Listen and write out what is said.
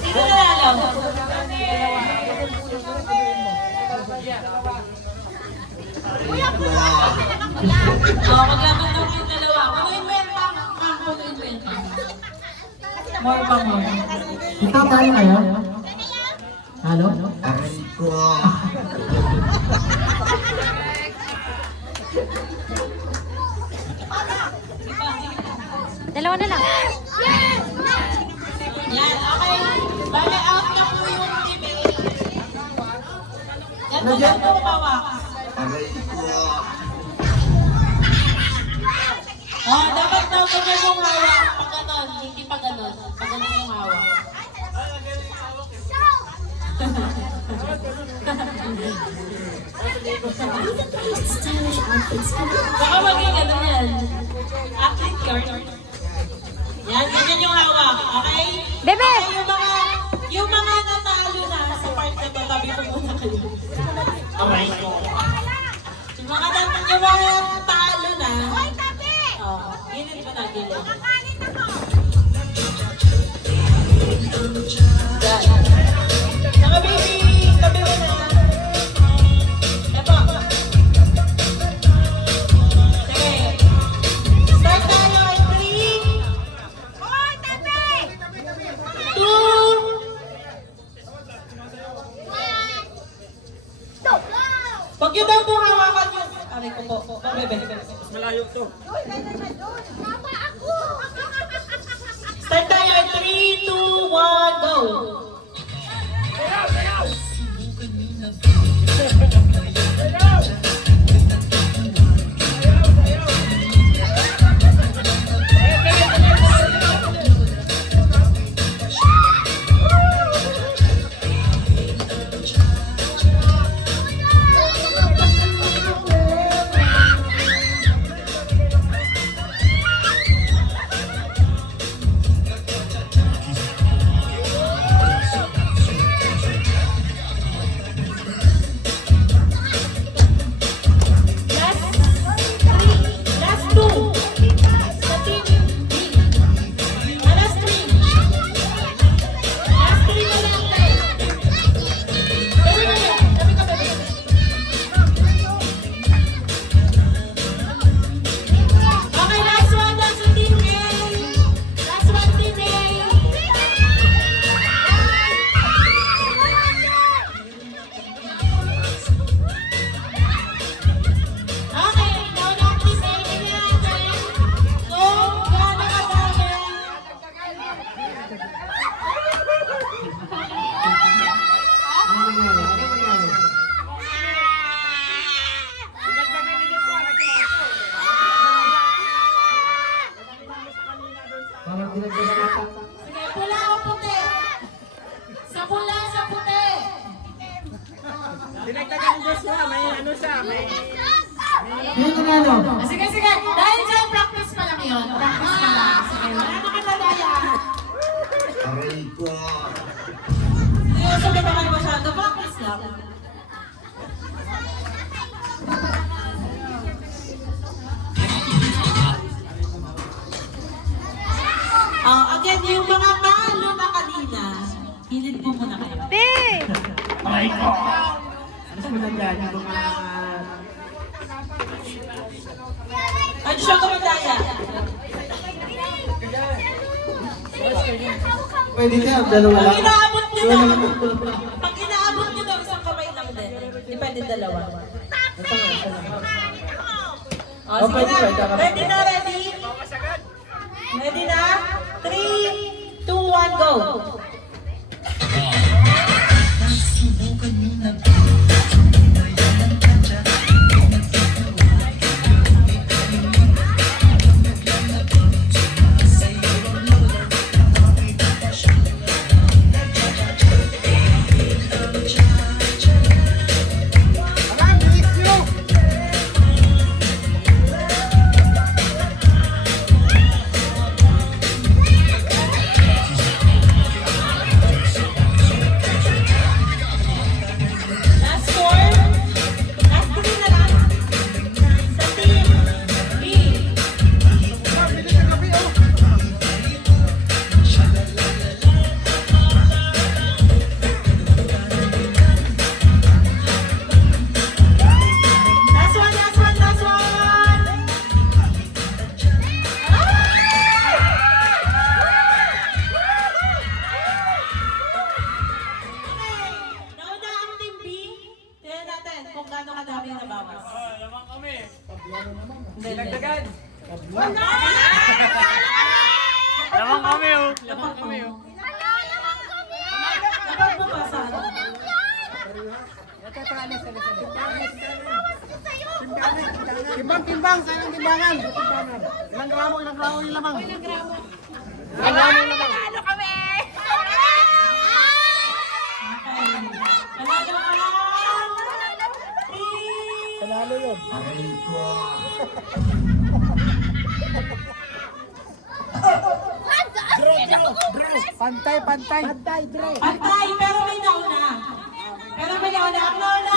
Sino nanalo? Maglaban daw yung dalawa. Ano yung benta? Ano yung benta? More pa more. Ito, talo kayo? Halo? Aray ko. Dalawa na lang. Yan, okay. Bale, out na po yung team A. Yan po lang po umawak. Aray ko. Oh, dapat daw ganyan yung hawak. Pag ganon, hindi pa ganon. Pag ganon yung hawak. Baka maging ganon yan. Athlete card. Yan, ganyan yung hawak. Okay? Bebe! Okay, yung mga natalo na sa part na to, tabi po muna kayo. Aray ko. Yung mga talo na, oh, gilid pa na, gilid. Yan. Mga baby, tabi mo na. Eto. Sige. Start tayo in 3, 2, Pag yun daw po hawakan yun. Aray ko po. Bebe. Malayo to. Start tayo in 3, 2, 1, go! Okay, last one lang sa team A. Last one, team A. Okay, now lang team A. Ganyan natin. So, gaano kadami? Parang dinagdagan ata. Sige, pula o puti? Sa pula, sa puti. Dinagdagan ni Joshua, may ano siya, may... Sino nanalo? Sige, sige. Dahil dyan, practice pa lang yun. Practice pa lang. Sige, wala na katadaya. Aray ko. Seryoso ba ba kayo masyado? Practice lang. Again, yung mga talo na kanina, hilid po muna kayo. Be! Aray ko. Ano mo na dyan, yung mga... Ano siya kumadaya? Pwede siya, dalawa Pag lang. inaabot nyo daw, pag inaabot nyo daw, isang kamay lang din. Hindi pwede dalawa. Ito nga, ito lang. Oh, sige pwede na. ba? Ikaw ka- Ready na, ready? Ready na? 3, 2, 1, go! Lamang kami, oh. Dapat mabasa. Timbang, timbang, sa ilang timbangan. Ilang gramo yung lamang. Ano kami? Panalo ka! Panalo yun. Aray ko. Pantay, pantay. Patay, pero may nauna. Pero may nauna. Ang nauna,